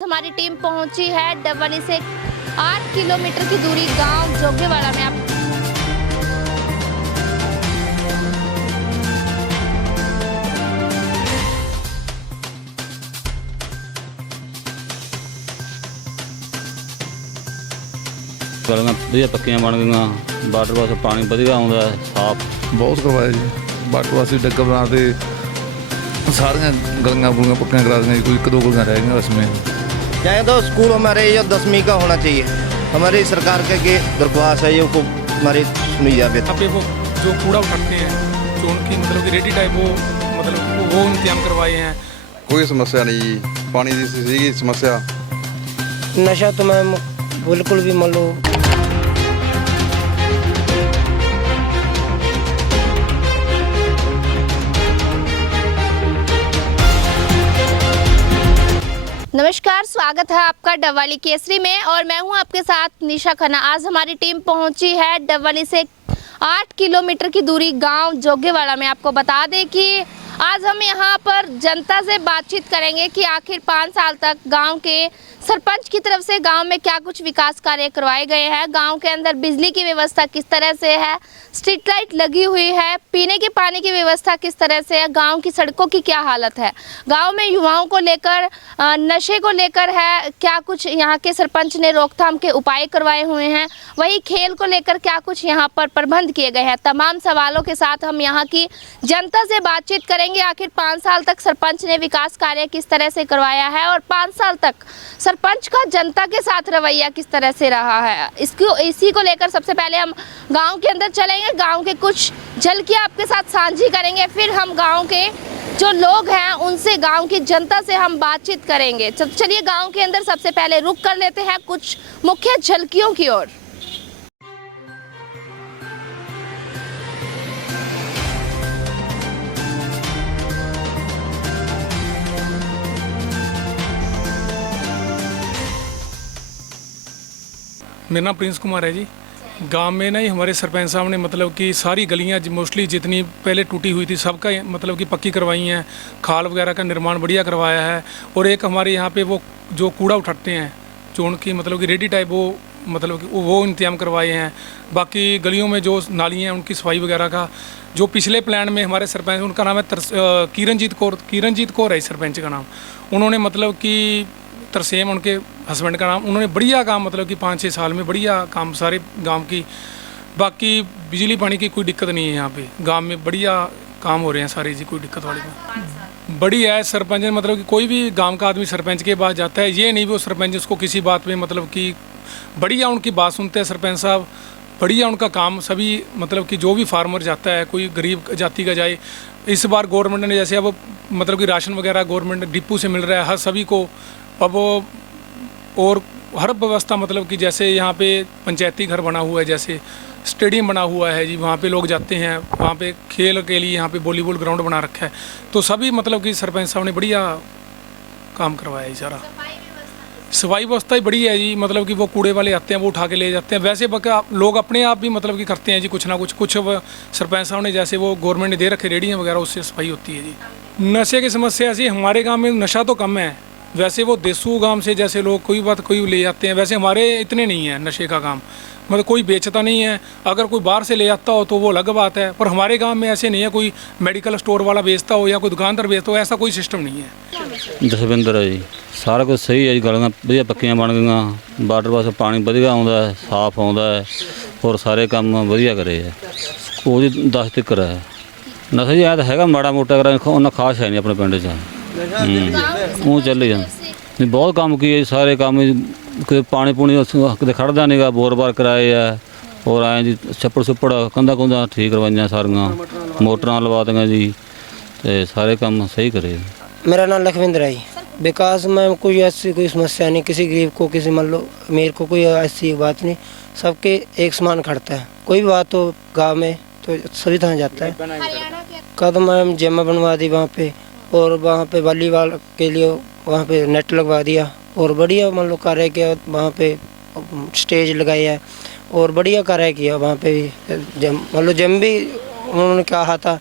हमारी टीम पहुंची है डबवाली से 8 किलोमीटर की दूरी गांव जोगेवाड़ा में। आप गलियां वधिया पक्कियां बन गईਆਂ वाटर वास पानी वधिया आउंदा है साफ बहुत करवाया जी। वाटर वास भी डग्गा बना के सारियां गलियां गुलियां पक्कियां करा दी। कोई एक दो गलियां रह गई बस में। चाहे तो स्कूल हमारे ये 10वीं का होना चाहिए। हमारी सरकार के दरख्वास्त है ये को हमारी सुनी जाए। यहाँ पे वो जो कूड़ा उठाते हैं जो उनकी मतलब कि रेडी टाइप वो इंतजाम करवाए हैं। कोई समस्या नहीं जी। पानी की सी समस्या नशा तो मैं बिल्कुल भी मान लो नमस्कार, स्वागत है आपका डबवाली केसरी में और मैं हूं आपके साथ निशा खन्ना। आज हमारी टीम पहुंची है डबवाली से 8 किलोमीटर की दूरी गांव जोगेवाड़ा में। आपको बता दें कि आज हम यहां पर जनता से बातचीत करेंगे कि आखिर 5 साल तक गांव के सरपंच की तरफ से गांव में क्या कुछ विकास कार्य करवाए गए हैं, गांव के अंदर बिजली की व्यवस्था किस तरह से है, स्ट्रीट लाइट लगी हुई है, पीने के पानी की व्यवस्था किस तरह से है, गांव की सड़कों की क्या हालत है, गांव में युवाओं को लेकर नशे को लेकर है क्या कुछ यहाँ के सरपंच ने रोकथाम के उपाय करवाए हुए हैं, वही खेल को लेकर क्या कुछ यहाँ पर प्रबंध किए गए हैं। तमाम सवालों के साथ हम यहाँ की जनता से बातचीत करेंगे। आखिर 5 साल तक सरपंच ने विकास कार्य किस तरह से करवाया है और 5 साल तक सरपंच का जनता के साथ रवैया किस तरह से रहा है, इसी को लेकर सबसे पहले हम गांव के अंदर चलेंगे, गांव के कुछ झलकियां आपके साथ साझी करेंगे, फिर हम गांव के जो लोग हैं उनसे, गांव की जनता से हम बातचीत करेंगे। चलिए गांव के अंदर सबसे पहले रुक कर लेते हैं कुछ मुख्य झलकियों की ओर। मेरा नाम प्रिंस कुमार है जी। गांव में ना ही हमारे सरपंच साहब ने मतलब कि सारी गलियां मोस्टली जितनी पहले टूटी हुई थी सबका मतलब कि पक्की करवाई हैं, खाल वगैरह का निर्माण बढ़िया करवाया है। और एक हमारे यहाँ पे वो जो कूड़ा उठाते हैं जो उनकी मतलब कि रेडी टाइप वो मतलब कि वो इंतजाम करवाए हैं। बाकी गलियों में जो नालियाँ हैं उनकी सफाई वगैरह का जो पिछले प्लान में हमारे सरपंच, उनका नाम है किरणजीत कौर है सरपंच का नाम। उन्होंने मतलब कि तरसेम उनके हस्बैंड का नाम, उन्होंने बढ़िया काम मतलब कि 5-6 साल में बढ़िया काम सारे गांव की। बाकी बिजली पानी की कोई दिक्कत नहीं है यहाँ पे, गांव में बढ़िया काम हो रहे हैं सारे जी, कोई दिक्कत वाली बात बढ़िया है। सरपंच मतलब कि कोई भी गांव का आदमी सरपंच के पास जाता है, ये नहीं वो सरपंच उसको किसी बात में मतलब कि बढ़िया उनकी बात सुनते हैं सरपंच साहब। बढ़िया उनका काम सभी मतलब कि जो भी फार्मर जाता है, कोई गरीब जाति का जाए। इस बार गवर्नमेंट ने जैसे अब मतलब कि राशन वगैरह गवर्नमेंट डिपो से मिल रहा है हर सभी को अब, और हर व्यवस्था मतलब कि जैसे यहाँ पे पंचायती घर बना हुआ है, जैसे स्टेडियम बना हुआ है जी, वहाँ पे लोग जाते हैं, वहाँ पे खेल के लिए यहाँ पे वॉलीबॉल ग्राउंड बना रखा है। तो सभी मतलब कि सरपंच साहब ने बढ़िया काम करवाया है सारा। सफाई व्यवस्था ही बढ़िया है जी, मतलब कि वो कूड़े वाले आते हैं वो उठा के ले जाते हैं। वैसे लोग अपने आप भी मतलब कि करते हैं जी कुछ ना कुछ सरपंच साहब ने जैसे वो गवर्नमेंट ने दे रखे रेडियाँ वगैरह, उससे सफाई होती है जी। नशे की समस्या ऐसी हमारे गाँव में नशा तो कम है, वैसे वो देसू गांव से जैसे लोग कोई ले जाते हैं, वैसे हमारे इतने नहीं है नशे का काम, मतलब कोई बेचता नहीं है। अगर कोई बाहर से ले आता हो तो वो अलग बात है, पर हमारे गांव में ऐसे नहीं है कोई मेडिकल स्टोर वाला बेचता हो या कोई दुकानदार बेचता हो, ऐसा कोई सिस्टम नहीं है। जसविंदर है जी, सारा कुछ सही है जी। गलियां वधिया पक्कियां बन गईਆਂ वाटर वास पानी वधिया आउंदा है, साफ आउंदा है और सारे काम वधिया करे है। कोई 10 तक है नशा जी, ऐ हैगा माड़ा मोटा करा उन्ना खास है नहीं अपने पिंड 'ਚ ਉਹ ਚੱਲ ਜਾਂਦਾ ਨਹੀਂ। ਬਹੁਤ ਕੰਮ ਕੀਏ ਸਾਰੇ ਕੰਮ, ਕਿ ਪਾਣੀ ਪੂਣੀ ਕਿਤੇ ਖੜਦਾ ਨਹੀਂਗਾ, ਬੋਰ ਬਾਰ ਕਰਾਏ ਆ ਔਰ ਆਏ ਜੀ ਛੱਪੜ ਛੁੱਪੜ ਕੰਧਾਂ ਕੁੰਧਾਂ ਠੀਕ ਕਰਵਾਈਆਂ ਸਾਰੀਆਂ, ਮੋਟਰਾਂ ਲਵਾ ਦਿੱਤੀਆਂ ਜੀ ਤੇ ਸਾਰੇ ਕੰਮ सही करे। मेरा नाम लखविंद्र है। विकास में कोई ऐसी कोई समस्या नहीं, किसी गरीब को किसी मान लो अमीर को कोई ऐसी बात नहीं, सबके एक समान खड़ता है। कोई भी बात हो गाँव में तो सभी तरह जाता है। कदम जिम बनवा दी वहाँ पे, और वहाँ पे वॉलीबॉल के लिए वहाँ पे नेट लगवा दिया, और बढ़िया मान लो कार्य किया, वहाँ पे स्टेज लगाई है और बढ़िया कार्य किया। वहाँ पे जम मान लो जिम भी उन्होंने कहा था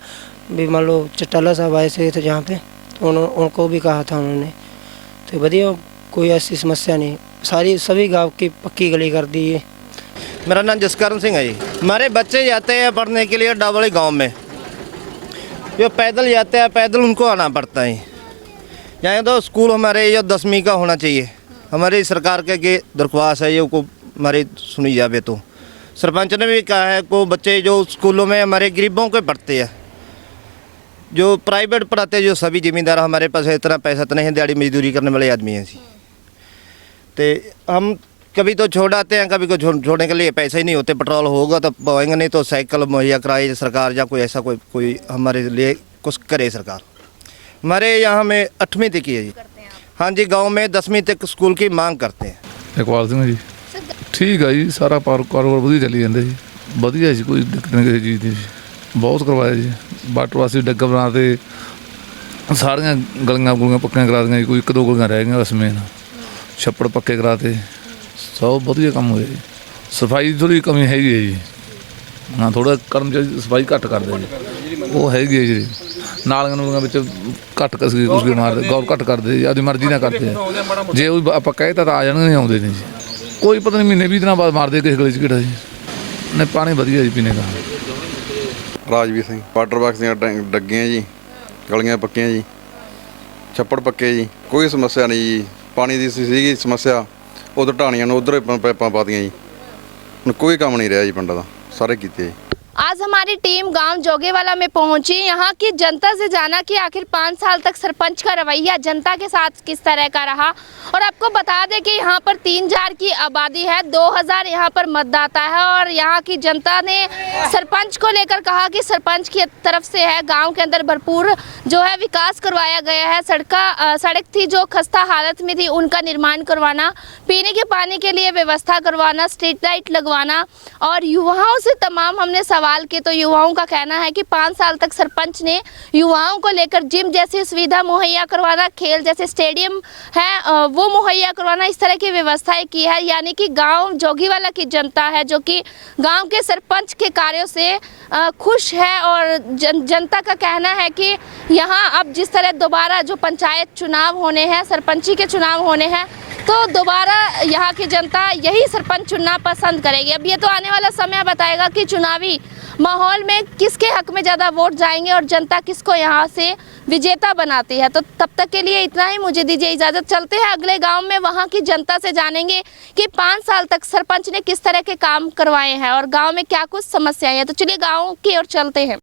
भी, मान लो चट्टाला साहब आए थे जहाँ पे, तो उनको भी कहा था उन्होंने, तो बढ़िया कोई ऐसी समस्या नहीं, सारी सभी गांव की पक्की गली कर दी है। मेरा नाम जसकरण सिंह है जी। हमारे बच्चे जाते हैं पढ़ने के लिए डबली गांव में, जो पैदल जाते हैं पैदल उनको आना पड़ता है। यहाँ तो स्कूल हमारे जो 10वीं का होना चाहिए। हमारी सरकार के दरख्वास्त है, ये को हमारी सुनी जाए तो सरपंच ने भी कहा है को बच्चे जो स्कूलों में हमारे गरीबों के पढ़ते हैं, जो प्राइवेट पढ़ाते हैं, जो सभी जिम्मेदार हमारे पास इतना पैसा तो नहीं है, दिहाड़ी मजदूरी करने वाले आदमी हैं जी। तो हम कभी तो छोड़ आते हैं, कभी को छोड़ने के लिए पैसे ही नहीं होते। पेट्रोल होगा तो पवेंगे, नहीं तो साइकिल मुहैया कराए सरकार, या कोई ऐसा कोई हमारे लिए कुछ करे सरकार। हमारे यहाँ में 8वीं तक ही है जी। हाँ जी, गांव में 10वीं तक स्कूल की मांग करते हैं। इकबाल सिंह जी। ठीक है जी, सारा कारोबार वधिया चली ਜਾਂਦਾ ਜੀ, ਵਧੀਆ ਜੀ, ਕੋਈ ਦਿੱਕਤ ਨਹੀਂ ਕਿਸੇ ਚੀਜ਼ ਦੀ ਜੀ। ਬਹੁਤ ਕਰਵਾਇਆ ਜੀ, ਵਾਟਰ ਵਾਸੀ ਡੱਗਾ ਬਣਾ ਤੇ ਸਾਰੀਆਂ ਗਲੀਆਂ ਪੱਕੀਆਂ ਕਰਾ ਦਿੱਤੀਆਂ ਜੀ। ਕੋਈ 1-2 ਗਲੀਆਂ ਰਹਿ ਗਈਆਂ ਬਸ ਮੇਨ, ਛੱਪੜ ਪੱਕੇ ਕਰਾਤੇ, ਸਭ ਵਧੀਆ ਕੰਮ ਹੋਇਆ ਜੀ। ਸਫਾਈ ਦੀ ਥੋੜ੍ਹੀ ਕਮੀ ਹੈਗੀ ਹੈ ਜੀ, ਹਾਂ ਥੋੜ੍ਹਾ ਕਰਮਚਾਰੀ ਸਫਾਈ ਘੱਟ ਕਰਦੇ ਜੀ, ਉਹ ਹੈਗੀ ਹੈ ਜੀ। ਨਾਲੀਆਂ ਨੂਲੀਆਂ ਵਿੱਚ ਘੱਟ ਕਸਗੇ ਕੁਸਗੇ ਮਾਰਦੇ, ਗੌਰ ਘੱਟ ਕਰਦੇ ਜੀ, ਆਪਦੀ ਮਰਜ਼ੀ ਨਾਲ ਕਰਦੇ ਆ। ਜੇ ਉਹ ਆਪਾਂ ਕਹਿ ਤਾਂ ਆ ਜਾਣਗੇ, ਨਹੀਂ ਆਉਂਦੇ ਨਹੀਂ ਜੀ। ਕੋਈ ਪਤਾ ਨਹੀਂ ਮਹੀਨੇ 20 ਦਿਨਾਂ ਬਾਅਦ ਮਾਰਦੇ ਕਿਸੇ ਗਲੀ 'ਚ ਕਿਹੜਾ ਜੀ। ਨਹੀਂ ਪਾਣੀ ਵਧੀਆ ਜੀ ਪੀਣੇ ਦਾ। ਰਾਜਵੀਰ ਸਿੰਘ। ਵਾਟਰ ਬਾਕਸ ਦੀਆਂ ਡੱਗੀਆਂ ਜੀ, ਗਲੀਆਂ ਪੱਕੀਆਂ ਜੀ, ਛੱਪੜ ਪੱਕੇ ਜੀ, ਕੋਈ ਸਮੱਸਿਆ ਨਹੀਂ ਜੀ। ਪਾਣੀ ਦੀ ਸੀਗੀ ਸਮੱਸਿਆ, ਉਧਰ ਢਾਣੀਆਂ ਨੂੰ ਉਧਰ ਪਾਈਪਾਂ ਪਾਤੀਆਂ ਜੀ। ਹੁਣ ਕੋਈ ਕੰਮ ਨਹੀਂ ਰਿਹਾ ਜੀ ਪਿੰਡ ਦਾ, ਸਾਰੇ ਕੀਤੇ ਜੀ। आज हमारी टीम गांव जोगेवाला में पहुंची, यहाँ की जनता से जाना कि आखिर 5 साल तक सरपंच का रवैया जनता के साथ किस तरह का रहा। और आपको बता दें कि यहाँ पर 3000 की आबादी है, 2000 यहाँ पर मतदाता है। और यहाँ की जनता ने सरपंच को लेकर कहा कि सरपंच की तरफ से है गांव के अंदर भरपूर जो है विकास करवाया गया है। सड़क थी जो खस्ता हालत में थी, उनका निर्माण करवाना, पीने के पानी के लिए व्यवस्था करवाना, स्ट्रीट लाइट लगवाना। और युवाओं से तमाम हमने सवाल के तो युवाओं का कहना है कि 5 साल तक सरपंच ने युवाओं को लेकर जिम जैसी सुविधा मुहैया करवाना, खेल जैसे स्टेडियम है वो मुहैया करवाना, इस तरह की व्यवस्थाएं की है। यानी कि गांव जोगीवाला की जनता है जो कि गांव के सरपंच के कार्यों से खुश है। और जनता का कहना है कि यहाँ अब जिस तरह दोबारा जो पंचायत चुनाव होने हैं, सरपंची के चुनाव होने हैं, तो दोबारा यहाँ की जनता यही सरपंच चुनना पसंद करेगी। अब ये तो आने वाला समय बताएगा कि चुनावी माहौल में किसके हक में ज़्यादा वोट जाएंगे और जनता किसको यहाँ से विजेता बनाती है। तो तब तक के लिए इतना ही, मुझे दीजिए इजाज़त। चलते हैं अगले गांव में, वहाँ की जनता से जानेंगे कि 5 साल तक सरपंच ने किस तरह के काम करवाए हैं और गाँव में क्या कुछ समस्याएं हैं। तो चलिए गाँव की ओर चलते हैं।